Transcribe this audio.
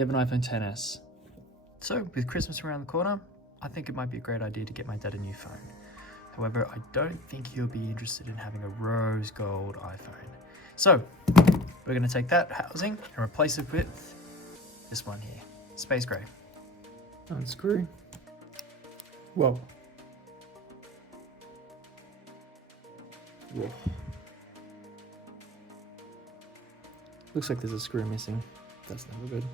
You have an iPhone XS. So, with Christmas around the corner, I think it might be a great idea to get my dad a new phone. However, I don't think he'll be interested in having a rose gold iPhone. So, we're going to take that housing and replace it with this one here, space gray. Unscrew. Whoa. Whoa. Looks like there's a screw missing. That's never good.